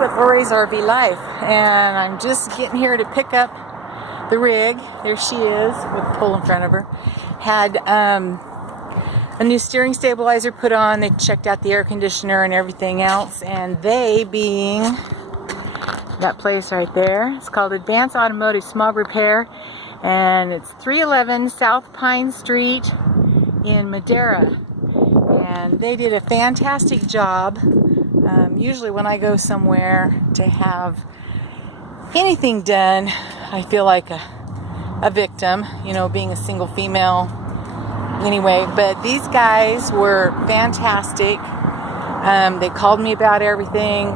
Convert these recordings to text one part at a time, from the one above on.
with Lori's RV Life, and I'm just getting here to pick up the rig. There she is with the pole in front of her. Had a new steering stabilizer put on. They checked out the air conditioner and everything else, and they being that place right there. It's called Advanced Automotive Smog Repair, and it's 311 South Pine Street in Madera. And they did a fantastic job. Usually when I go somewhere to have anything done, I feel like a victim, you know, being a single female anyway. But these guys were fantastic. They called me about everything,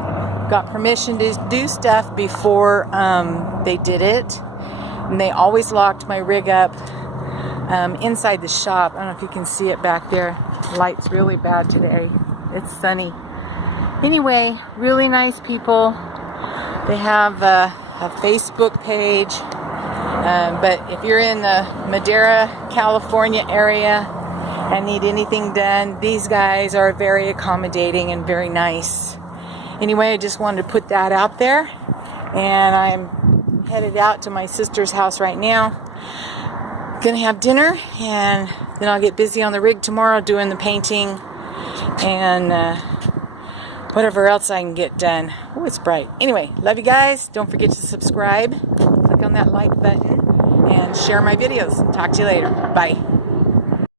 got permission to do stuff before they did it. And they always locked my rig up inside the shop. I don't know if you can see it back there. The light's really bad today. It's sunny. Anyway, really nice people. They have a Facebook page. But if you're in the Madera, California area and need anything done, these guys are very accommodating and very nice. Anyway, I just wanted to put that out there. And I'm headed out to my sister's house right now. Gonna have dinner, and then I'll get busy on the rig tomorrow doing the painting and whatever else I can get done. Oh, it's bright. Anyway, love you guys. Don't forget to subscribe. Click on that like button and share my videos. Talk to you later. Bye.